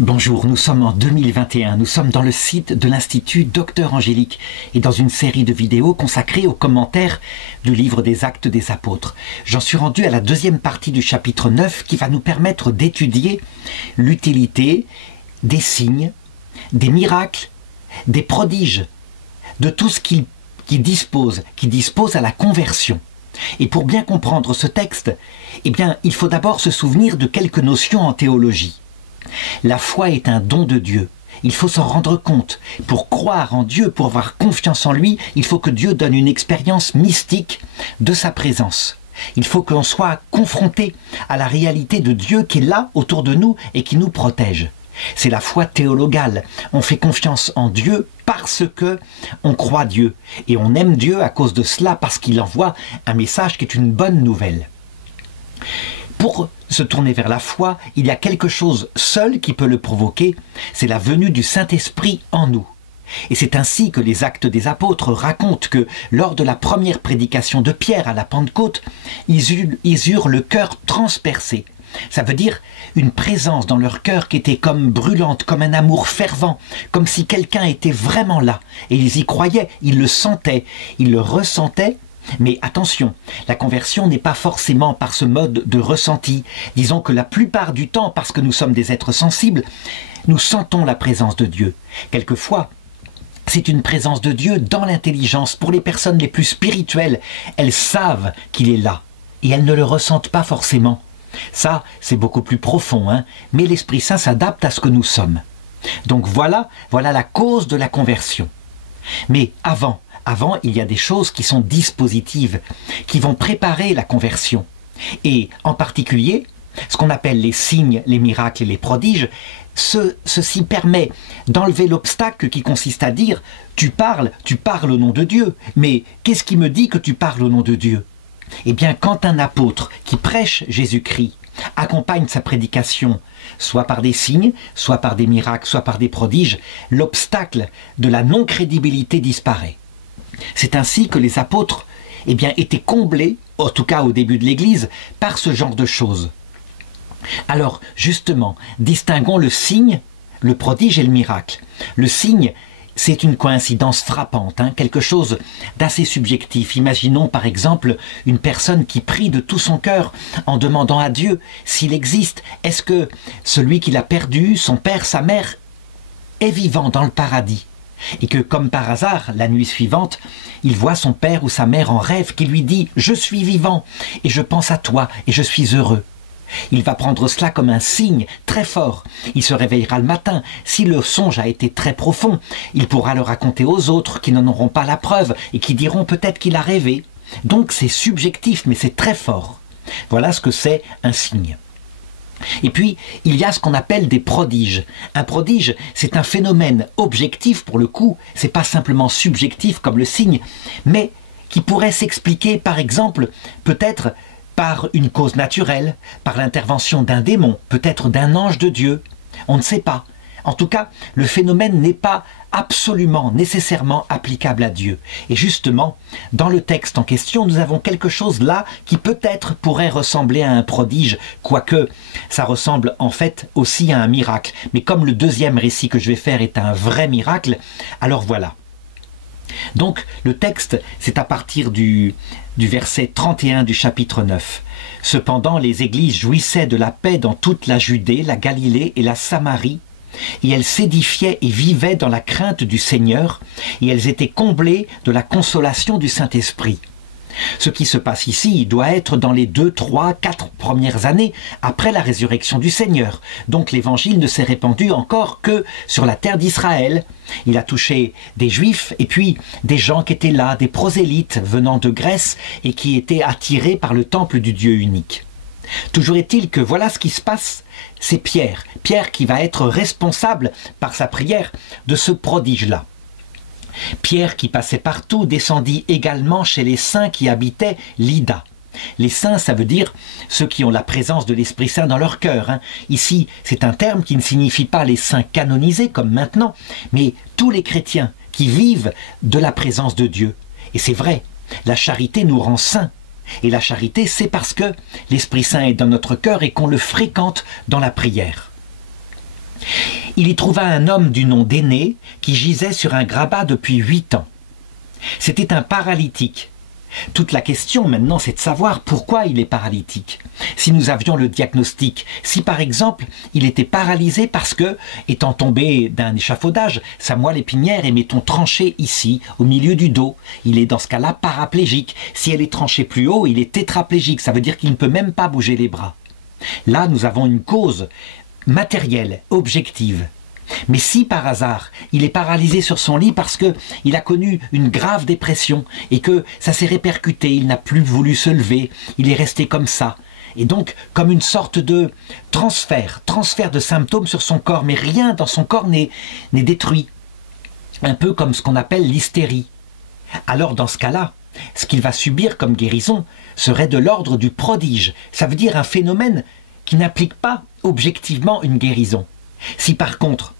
Bonjour, nous sommes en 2021, nous sommes dans le site de l'Institut Docteur Angélique et dans une série de vidéos consacrées aux commentaires du livre des Actes des Apôtres. J'en suis rendu à la deuxième partie du chapitre 9 qui va nous permettre d'étudier l'utilité des signes, des miracles, des prodiges, de tout ce qui dispose à la conversion. Et pour bien comprendre ce texte, il faut d'abord se souvenir de quelques notions en théologie. La foi est un don de Dieu. Il faut s'en rendre compte. Pour croire en Dieu, pour avoir confiance en lui, il faut que Dieu donne une expérience mystique de sa présence. Il faut que l'on soit confronté à la réalité de Dieu qui est là autour de nous et qui nous protège. C'est la foi théologale. On fait confiance en Dieu parce que on croit Dieu. Et on aime Dieu à cause de cela, parce qu'il envoie un message qui est une bonne nouvelle. Pour se tourner vers la foi, il y a quelque chose seul qui peut le provoquer, c'est la venue du Saint-Esprit en nous. Et c'est ainsi que les Actes des Apôtres racontent que lors de la première prédication de Pierre à la Pentecôte, ils eurent le cœur transpercé. Ça veut dire une présence dans leur cœur qui était comme brûlante, comme un amour fervent, comme si quelqu'un était vraiment là. Et ils y croyaient, ils le sentaient, ils le ressentaient. Mais attention, la conversion n'est pas forcément par ce mode de ressenti. Disons que la plupart du temps, parce que nous sommes des êtres sensibles, nous sentons la présence de Dieu. Quelquefois, c'est une présence de Dieu dans l'intelligence. Pour les personnes les plus spirituelles, elles savent qu'il est là et elles ne le ressentent pas forcément. Ça, c'est beaucoup plus profond, hein, mais l'Esprit Saint s'adapte à ce que nous sommes. Donc voilà la cause de la conversion. Mais avant, il y a des choses qui sont dispositives, qui vont préparer la conversion. Et en particulier, ce qu'on appelle les signes, les miracles et les prodiges, ceci permet d'enlever l'obstacle qui consiste à dire « tu parles au nom de Dieu, mais qu'est-ce qui me dit que tu parles au nom de Dieu ?» Eh bien, quand un apôtre qui prêche Jésus-Christ accompagne sa prédication, soit par des signes, soit par des miracles, soit par des prodiges, l'obstacle de la non-crédibilité disparaît. C'est ainsi que les apôtres étaient comblés, en tout cas au début de l'Église, par ce genre de choses. Alors, justement, distinguons le signe, le prodige et le miracle. Le signe, c'est une coïncidence frappante, hein, quelque chose d'assez subjectif. Imaginons par exemple une personne qui prie de tout son cœur en demandant à Dieu s'il existe. Est-ce que celui qu'il a perdu, son père, sa mère, est vivant dans le paradis ? Et que, comme par hasard, la nuit suivante, il voit son père ou sa mère en rêve qui lui dit « Je suis vivant, et je pense à toi, et je suis heureux ». Il va prendre cela comme un signe très fort. Il se réveillera le matin. Si le songe a été très profond, il pourra le raconter aux autres qui n'en auront pas la preuve et qui diront peut-être qu'il a rêvé. Donc c'est subjectif, mais c'est très fort. Voilà ce que c'est un signe. Et puis, il y a ce qu'on appelle des prodiges. Un prodige, c'est un phénomène objectif pour le coup, c'est pas simplement subjectif comme le signe, mais qui pourrait s'expliquer par exemple, peut-être par une cause naturelle, par l'intervention d'un démon, peut-être d'un ange de Dieu, on ne sait pas. En tout cas, le phénomène n'est pas absolument, nécessairement applicable à Dieu. Et justement, dans le texte en question, nous avons quelque chose là qui peut-être pourrait ressembler à un prodige, quoique ça ressemble en fait aussi à un miracle. Mais comme le deuxième récit que je vais faire est un vrai miracle, alors voilà. Donc le texte, c'est à partir du verset 31 du chapitre 9. « Cependant, les églises jouissaient de la paix dans toute la Judée, la Galilée et la Samarie, et elles s'édifiaient et vivaient dans la crainte du Seigneur, et elles étaient comblées de la consolation du Saint-Esprit. » Ce qui se passe ici doit être dans les 2, 3, 4 premières années après la résurrection du Seigneur. Donc l'évangile ne s'est répandu encore que sur la terre d'Israël. Il a touché des Juifs et puis des gens qui étaient là, des prosélytes venant de Grèce et qui étaient attirés par le temple du Dieu unique. Toujours est-il que voilà ce qui se passe, c'est Pierre qui va être responsable par sa prière de ce prodige-là. Pierre, qui passait partout, descendit également chez les saints qui habitaient Lydda. Les saints, ça veut dire ceux qui ont la présence de l'Esprit Saint dans leur cœur. Hein. Ici, c'est un terme qui ne signifie pas les saints canonisés comme maintenant, mais tous les chrétiens qui vivent de la présence de Dieu. Et c'est vrai, la charité nous rend saints. Et la charité, c'est parce que l'Esprit Saint est dans notre cœur et qu'on le fréquente dans la prière. Il y trouva un homme du nom d'Énée qui gisait sur un grabat depuis 8 ans. C'était un paralytique. Toute la question maintenant, c'est de savoir pourquoi il est paralytique. Si nous avions le diagnostic, si par exemple il était paralysé parce que, étant tombé d'un échafaudage, sa moelle épinière est, mettons, tranchée ici, au milieu du dos, il est dans ce cas-là paraplégique. Si elle est tranchée plus haut, il est tétraplégique, ça veut dire qu'il ne peut même pas bouger les bras. Là, nous avons une cause matérielle, objective. Mais si par hasard, il est paralysé sur son lit parce qu'il a connu une grave dépression et que ça s'est répercuté, il n'a plus voulu se lever, il est resté comme ça. Et donc, comme une sorte de transfert de symptômes sur son corps, mais rien dans son corps n'est détruit. Un peu comme ce qu'on appelle l'hystérie. Alors dans ce cas-là, ce qu'il va subir comme guérison serait de l'ordre du prodige. Ça veut dire un phénomène qui n'implique pas objectivement une guérison. Si par contre,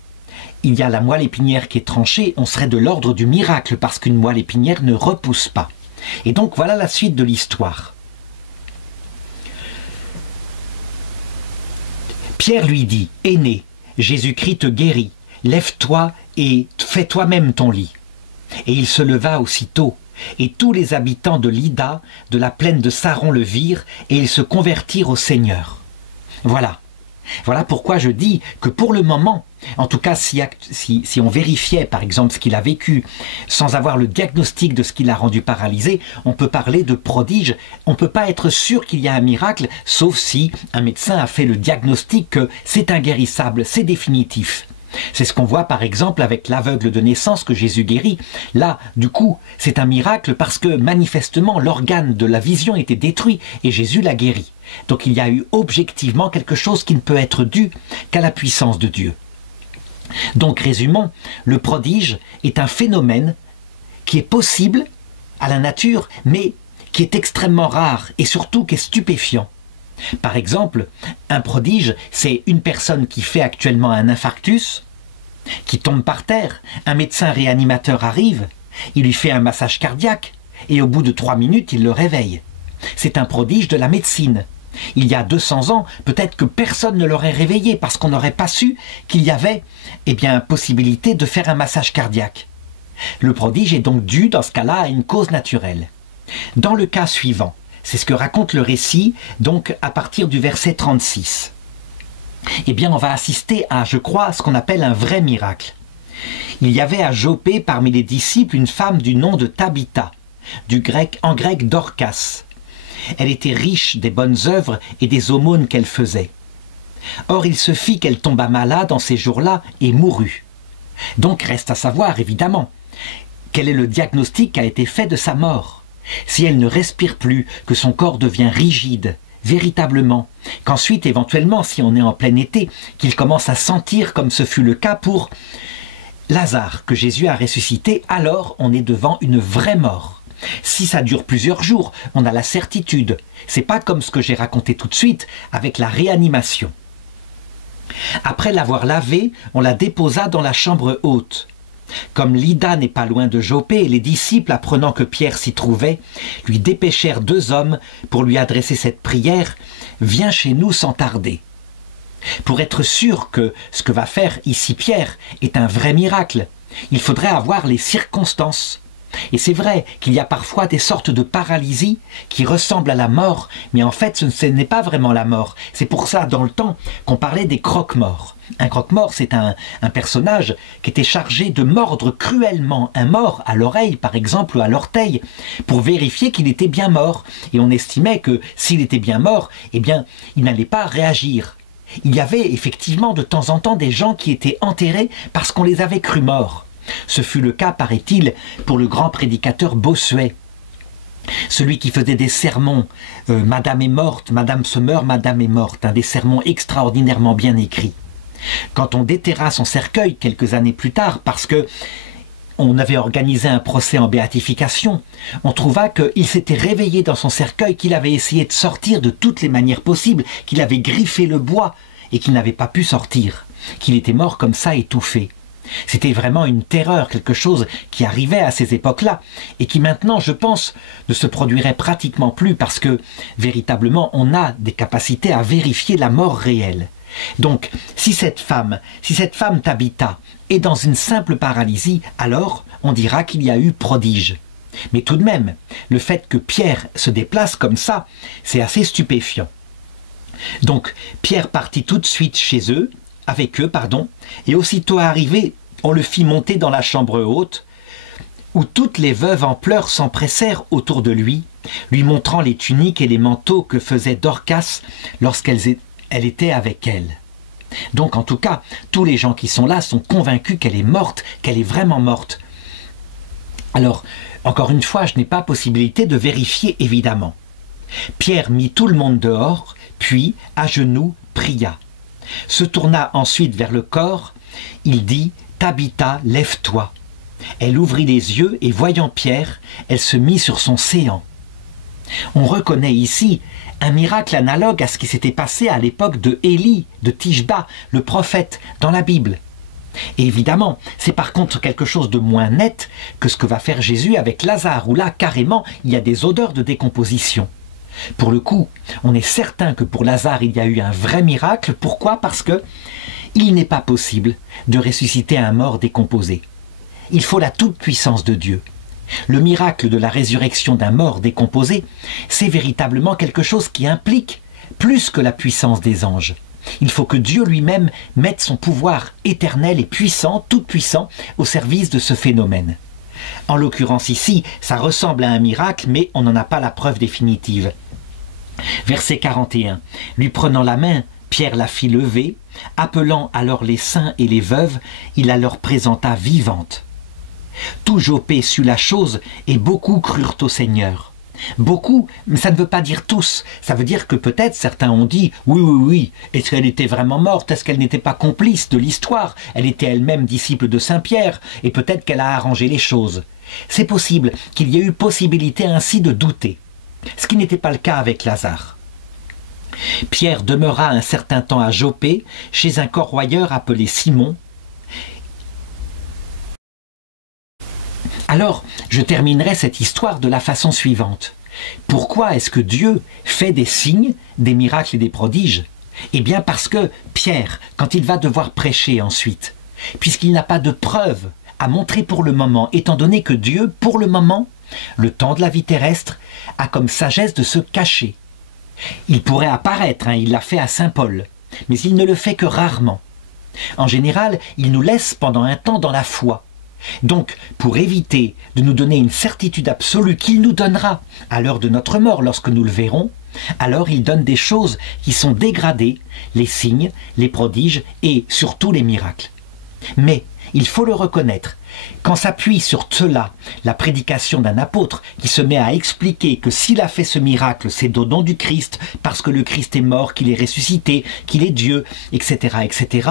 il y a la moelle épinière qui est tranchée, on serait de l'ordre du miracle parce qu'une moelle épinière ne repousse pas. Et donc voilà la suite de l'histoire. Pierre lui dit, « Aîné, Jésus-Christ te guérit, lève-toi et fais toi-même ton lit. » Et il se leva aussitôt, et tous les habitants de Lydda, de la plaine de Saron le virent, et ils se convertirent au Seigneur. Voilà. Voilà pourquoi je dis que pour le moment, en tout cas si on vérifiait par exemple ce qu'il a vécu sans avoir le diagnostic de ce qui l'a rendu paralysé, on peut parler de prodige, on ne peut pas être sûr qu'il y a un miracle, sauf si un médecin a fait le diagnostic que c'est inguérissable, c'est définitif. C'est ce qu'on voit par exemple avec l'aveugle de naissance que Jésus guérit. Là, du coup, c'est un miracle parce que manifestement l'organe de la vision était détruit et Jésus l'a guéri. Donc il y a eu objectivement quelque chose qui ne peut être dû qu'à la puissance de Dieu. Donc résumons, le prodige est un phénomène qui est possible à la nature, mais qui est extrêmement rare et surtout qui est stupéfiant. Par exemple, un prodige, c'est une personne qui fait actuellement un infarctus, qui tombe par terre, un médecin réanimateur arrive, il lui fait un massage cardiaque, et au bout de 3 minutes, il le réveille. C'est un prodige de la médecine. Il y a 200 ans, peut-être que personne ne l'aurait réveillé parce qu'on n'aurait pas su qu'il y avait possibilité de faire un massage cardiaque. Le prodige est donc dû, dans ce cas-là, à une cause naturelle. Dans le cas suivant, c'est ce que raconte le récit, donc à partir du verset 36. Eh bien, on va assister à, je crois, ce qu'on appelle un vrai miracle. Il y avait à Jopé, parmi les disciples, une femme du nom de Tabitha, en grec Dorcas. Elle était riche des bonnes œuvres et des aumônes qu'elle faisait. Or, il se fit qu'elle tomba malade en ces jours-là et mourut. Donc, reste à savoir, évidemment, quel est le diagnostic qui a été fait de sa mort. Si elle ne respire plus, que son corps devient rigide, véritablement, qu'ensuite, éventuellement, si on est en plein été, qu'il commence à sentir, comme ce fut le cas pour Lazare, que Jésus a ressuscité, alors on est devant une vraie mort. Si ça dure plusieurs jours, on a la certitude. C'est pas comme ce que j'ai raconté tout de suite avec la réanimation. Après l'avoir lavée, on la déposa dans la chambre haute. Comme Lydda n'est pas loin de Jopé, les disciples, apprenant que Pierre s'y trouvait, lui dépêchèrent 2 hommes pour lui adresser cette prière « Viens chez nous sans tarder ». Pour être sûr que ce que va faire ici Pierre est un vrai miracle, il faudrait avoir les circonstances. Et c'est vrai qu'il y a parfois des sortes de paralysie qui ressemblent à la mort, mais en fait ce n'est pas vraiment la mort. C'est pour ça dans le temps qu'on parlait des croque-morts. Un croque-mort, c'est un personnage qui était chargé de mordre cruellement un mort à l'oreille par exemple ou à l'orteil pour vérifier qu'il était bien mort. Et on estimait que s'il était bien mort, eh bien il n'allait pas réagir. Il y avait effectivement de temps en temps des gens qui étaient enterrés parce qu'on les avait crus morts. Ce fut le cas, paraît-il, pour le grand prédicateur Bossuet. Celui qui faisait des sermons, Madame est morte, Madame se meurt, Madame est morte, des sermons extraordinairement bien écrits. Quand on déterra son cercueil quelques années plus tard, parce que on avait organisé un procès en béatification, on trouva qu'il s'était réveillé dans son cercueil, qu'il avait essayé de sortir de toutes les manières possibles, qu'il avait griffé le bois et qu'il n'avait pas pu sortir, qu'il était mort comme ça étouffé. C'était vraiment une terreur, quelque chose qui arrivait à ces époques-là et qui maintenant, je pense, ne se produirait pratiquement plus parce que, véritablement, on a des capacités à vérifier la mort réelle. Donc, si cette femme Tabitha est dans une simple paralysie, alors on dira qu'il y a eu prodige. Mais tout de même, le fait que Pierre se déplace comme ça, c'est assez stupéfiant. Donc, Pierre partit tout de suite avec eux, et aussitôt arrivé, on le fit monter dans la chambre haute, où toutes les veuves en pleurs s'empressèrent autour de lui montrant les tuniques et les manteaux que faisait Dorcas lorsqu'elle était avec elle. Donc, en tout cas, tous les gens qui sont là sont convaincus qu'elle est morte, qu'elle est vraiment morte. Alors, encore une fois, je n'ai pas possibilité de vérifier, évidemment. Pierre mit tout le monde dehors, puis, à genoux, pria. Se tourna ensuite vers le corps, il dit « Tabitha, lève-toi ». Elle ouvrit les yeux et voyant Pierre, elle se mit sur son séant. On reconnaît ici un miracle analogue à ce qui s'était passé à l'époque de Élie, de Tishba, le prophète, dans la Bible. Et évidemment, c'est par contre quelque chose de moins net que ce que va faire Jésus avec Lazare, où là, carrément, il y a des odeurs de décomposition. Pour le coup, on est certain que pour Lazare, il y a eu un vrai miracle. Pourquoi? Parce que il n'est pas possible de ressusciter un mort décomposé. Il faut la toute-puissance de Dieu. Le miracle de la résurrection d'un mort décomposé, c'est véritablement quelque chose qui implique plus que la puissance des anges. Il faut que Dieu lui-même mette son pouvoir éternel et puissant, tout puissant, au service de ce phénomène. En l'occurrence ici, ça ressemble à un miracle, mais on n'en a pas la preuve définitive. Verset 41. Lui prenant la main, Pierre la fit lever, appelant alors les saints et les veuves, il la leur présenta vivante. Tout Joppé sut la chose et beaucoup crurent au Seigneur. Beaucoup, mais ça ne veut pas dire tous. Ça veut dire que peut-être certains ont dit « Oui, est-ce qu'elle était vraiment morte? Est-ce qu'elle n'était pas complice de l'histoire? Elle était elle-même disciple de Saint-Pierre et peut-être qu'elle a arrangé les choses. » C'est possible qu'il y ait eu possibilité ainsi de douter, ce qui n'était pas le cas avec Lazare. Pierre demeura un certain temps à Joppé, chez un corroyeur appelé Simon. Alors, je terminerai cette histoire de la façon suivante. Pourquoi est-ce que Dieu fait des signes, des miracles et des prodiges? Eh bien parce que Pierre, quand il va devoir prêcher ensuite, puisqu'il n'a pas de preuves à montrer pour le moment, étant donné que Dieu, pour le moment, le temps de la vie terrestre, a comme sagesse de se cacher. Il pourrait apparaître, il l'a fait à Saint Paul, mais il ne le fait que rarement. En général, il nous laisse pendant un temps dans la foi. Donc, pour éviter de nous donner une certitude absolue qu'il nous donnera à l'heure de notre mort lorsque nous le verrons, alors il donne des choses qui sont dégradées, les signes, les prodiges et surtout les miracles. Mais, il faut le reconnaître, quand s'appuie sur cela la prédication d'un apôtre qui se met à expliquer que s'il a fait ce miracle, c'est au nom du Christ, parce que le Christ est mort, qu'il est ressuscité, qu'il est Dieu, etc., etc.,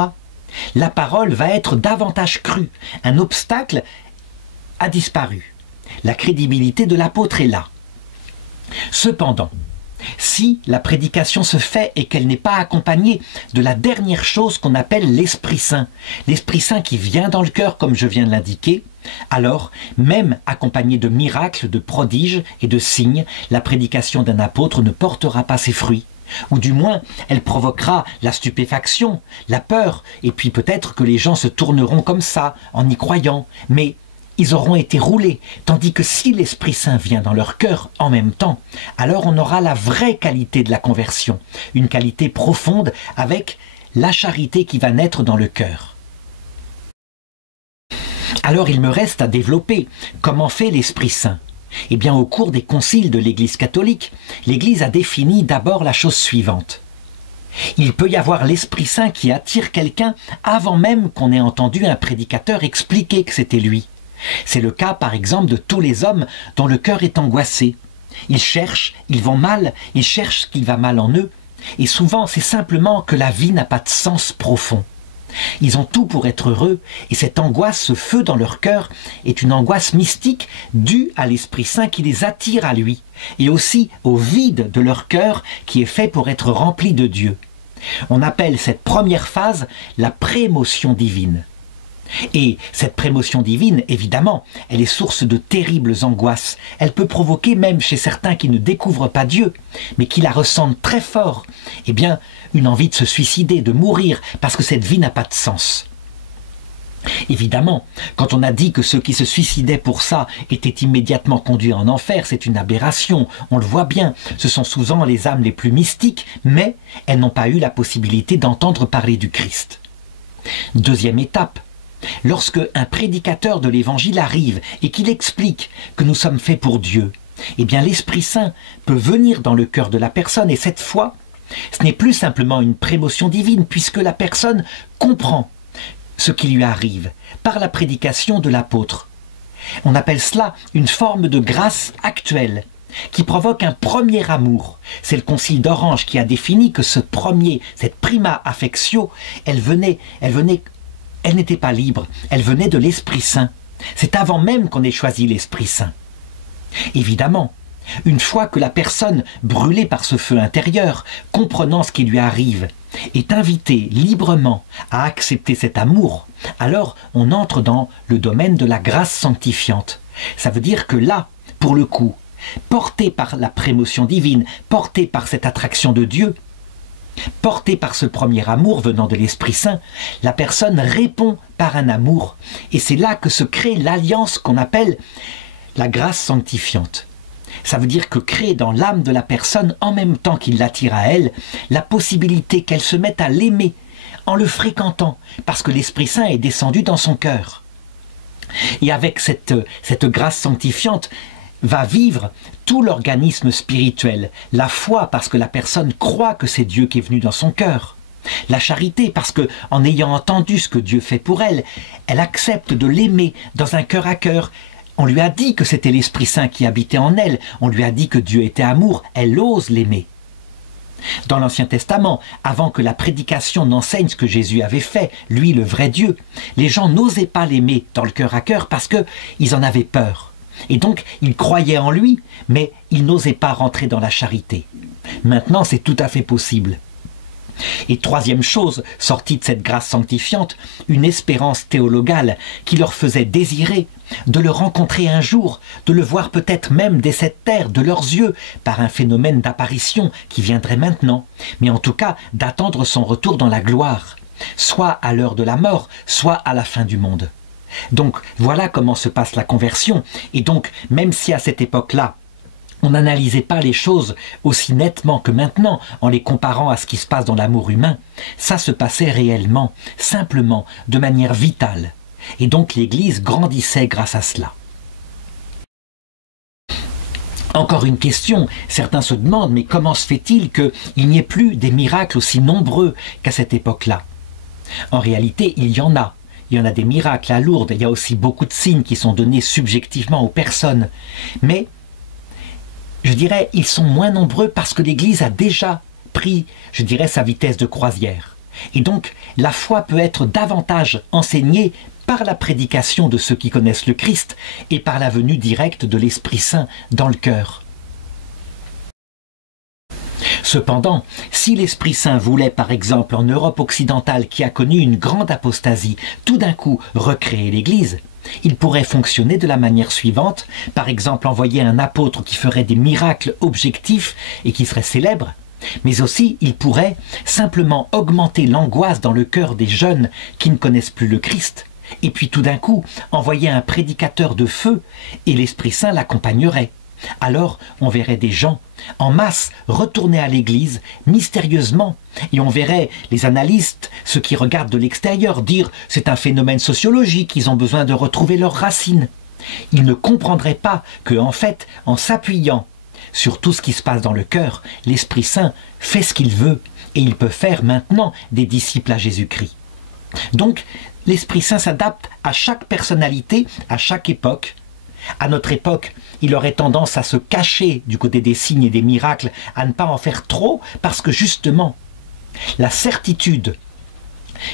la parole va être davantage crue. Un obstacle a disparu. La crédibilité de l'apôtre est là. Cependant, si la prédication se fait et qu'elle n'est pas accompagnée de la dernière chose qu'on appelle l'Esprit Saint qui vient dans le cœur comme je viens de l'indiquer, alors, même accompagnée de miracles, de prodiges et de signes, la prédication d'un apôtre ne portera pas ses fruits. Ou du moins, elle provoquera la stupéfaction, la peur, et puis peut-être que les gens se tourneront comme ça, en y croyant, mais ils auront été roulés, tandis que si l'Esprit Saint vient dans leur cœur en même temps, alors on aura la vraie qualité de la conversion, une qualité profonde avec la charité qui va naître dans le cœur. Alors il me reste à développer comment fait l'Esprit Saint. Eh bien, au cours des conciles de l'Église catholique, l'Église a défini d'abord la chose suivante. Il peut y avoir l'Esprit Saint qui attire quelqu'un avant même qu'on ait entendu un prédicateur expliquer que c'était lui. C'est le cas, par exemple, de tous les hommes dont le cœur est angoissé. Ils cherchent, ils vont mal, ils cherchent ce qui va mal en eux, et souvent c'est simplement que la vie n'a pas de sens profond. Ils ont tout pour être heureux, et cette angoisse, ce feu dans leur cœur, est une angoisse mystique due à l'Esprit Saint qui les attire à lui, et aussi au vide de leur cœur qui est fait pour être rempli de Dieu. On appelle cette première phase la prémotion divine. Et cette prémotion divine, évidemment, elle est source de terribles angoisses. Elle peut provoquer, même chez certains qui ne découvrent pas Dieu, mais qui la ressentent très fort, eh bien, une envie de se suicider, de mourir, parce que cette vie n'a pas de sens. Évidemment, quand on a dit que ceux qui se suicidaient pour ça étaient immédiatement conduits en enfer, c'est une aberration, on le voit bien. Ce sont souvent les âmes les plus mystiques, mais elles n'ont pas eu la possibilité d'entendre parler du Christ. Deuxième étape, lorsque un prédicateur de l'Évangile arrive et qu'il explique que nous sommes faits pour Dieu, eh bien l'Esprit Saint peut venir dans le cœur de la personne et cette fois, ce n'est plus simplement une prémotion divine puisque la personne comprend ce qui lui arrive par la prédication de l'apôtre. On appelle cela une forme de grâce actuelle qui provoque un premier amour. C'est le Concile d'Orange qui a défini que cette prima affectio, elle n'était pas libre, elle venait de l'Esprit Saint. C'est avant même qu'on ait choisi l'Esprit Saint. Évidemment, une fois que la personne brûlée par ce feu intérieur, comprenant ce qui lui arrive, est invitée librement à accepter cet amour, alors on entre dans le domaine de la grâce sanctifiante. Ça veut dire que là, pour le coup, porté par la prémotion divine, porté par cette attraction de Dieu, porté par ce premier amour venant de l'Esprit Saint, la personne répond par un amour. Et c'est là que se crée l'alliance qu'on appelle la grâce sanctifiante. Ça veut dire que crée dans l'âme de la personne, en même temps qu'il l'attire à elle, la possibilité qu'elle se mette à l'aimer en le fréquentant, parce que l'Esprit Saint est descendu dans son cœur. Et avec cette grâce sanctifiante, va vivre tout l'organisme spirituel. La foi, parce que la personne croit que c'est Dieu qui est venu dans son cœur. La charité, parce que en ayant entendu ce que Dieu fait pour elle, elle accepte de l'aimer dans un cœur à cœur. On lui a dit que c'était l'Esprit Saint qui habitait en elle. On lui a dit que Dieu était amour. Elle ose l'aimer. Dans l'Ancien Testament, avant que la prédication n'enseigne ce que Jésus avait fait, lui le vrai Dieu, les gens n'osaient pas l'aimer dans le cœur à cœur parce qu'ils en avaient peur. Et donc, ils croyaient en lui, mais ils n'osaient pas rentrer dans la charité. Maintenant, c'est tout à fait possible. Et troisième chose, sortie de cette grâce sanctifiante, une espérance théologale qui leur faisait désirer de le rencontrer un jour, de le voir peut-être même dès cette terre, de leurs yeux, par un phénomène d'apparition qui viendrait maintenant, mais en tout cas d'attendre son retour dans la gloire, soit à l'heure de la mort, soit à la fin du monde. Donc voilà comment se passe la conversion. Et donc, même si à cette époque-là, on n'analysait pas les choses aussi nettement que maintenant, en les comparant à ce qui se passe dans l'amour humain, ça se passait réellement, simplement, de manière vitale. Et donc l'Église grandissait grâce à cela. Encore une question, certains se demandent, mais comment se fait-il qu'il n'y ait plus des miracles aussi nombreux qu'à cette époque-là? En réalité, il y en a. Il y en a des miracles à Lourdes, il y a aussi beaucoup de signes qui sont donnés subjectivement aux personnes. Mais, je dirais, ils sont moins nombreux parce que l'Église a déjà pris, je dirais, sa vitesse de croisière. Et donc, la foi peut être davantage enseignée par la prédication de ceux qui connaissent le Christ et par la venue directe de l'Esprit Saint dans le cœur. Cependant, si l'Esprit Saint voulait, par exemple, en Europe occidentale qui a connu une grande apostasie, tout d'un coup recréer l'Église, il pourrait fonctionner de la manière suivante, par exemple envoyer un apôtre qui ferait des miracles objectifs et qui serait célèbre, mais aussi il pourrait simplement augmenter l'angoisse dans le cœur des jeunes qui ne connaissent plus le Christ, et puis tout d'un coup envoyer un prédicateur de feu et l'Esprit Saint l'accompagnerait. Alors on verrait des gens en masse retourner à l'église mystérieusement et on verrait les analystes, ceux qui regardent de l'extérieur, dire c'est un phénomène sociologique, ils ont besoin de retrouver leurs racines. Ils ne comprendraient pas que en fait, en s'appuyant sur tout ce qui se passe dans le cœur, l'Esprit Saint fait ce qu'il veut et il peut faire maintenant des disciples à Jésus-Christ. Donc l'Esprit Saint s'adapte à chaque personnalité, à chaque époque. À notre époque, il aurait tendance à se cacher du côté des signes et des miracles, à ne pas en faire trop, parce que justement, la certitude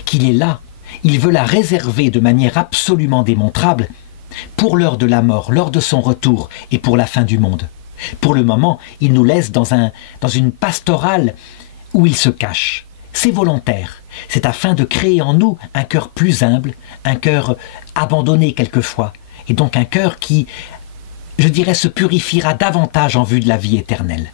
qu'il est là, il veut la réserver de manière absolument démontrable pour l'heure de la mort, l'heure de son retour et pour la fin du monde. Pour le moment, il nous laisse dans une pastorale où il se cache. C'est volontaire. C'est afin de créer en nous un cœur plus humble, un cœur abandonné quelquefois, et donc un cœur qui, je dirais, se purifiera davantage en vue de la vie éternelle.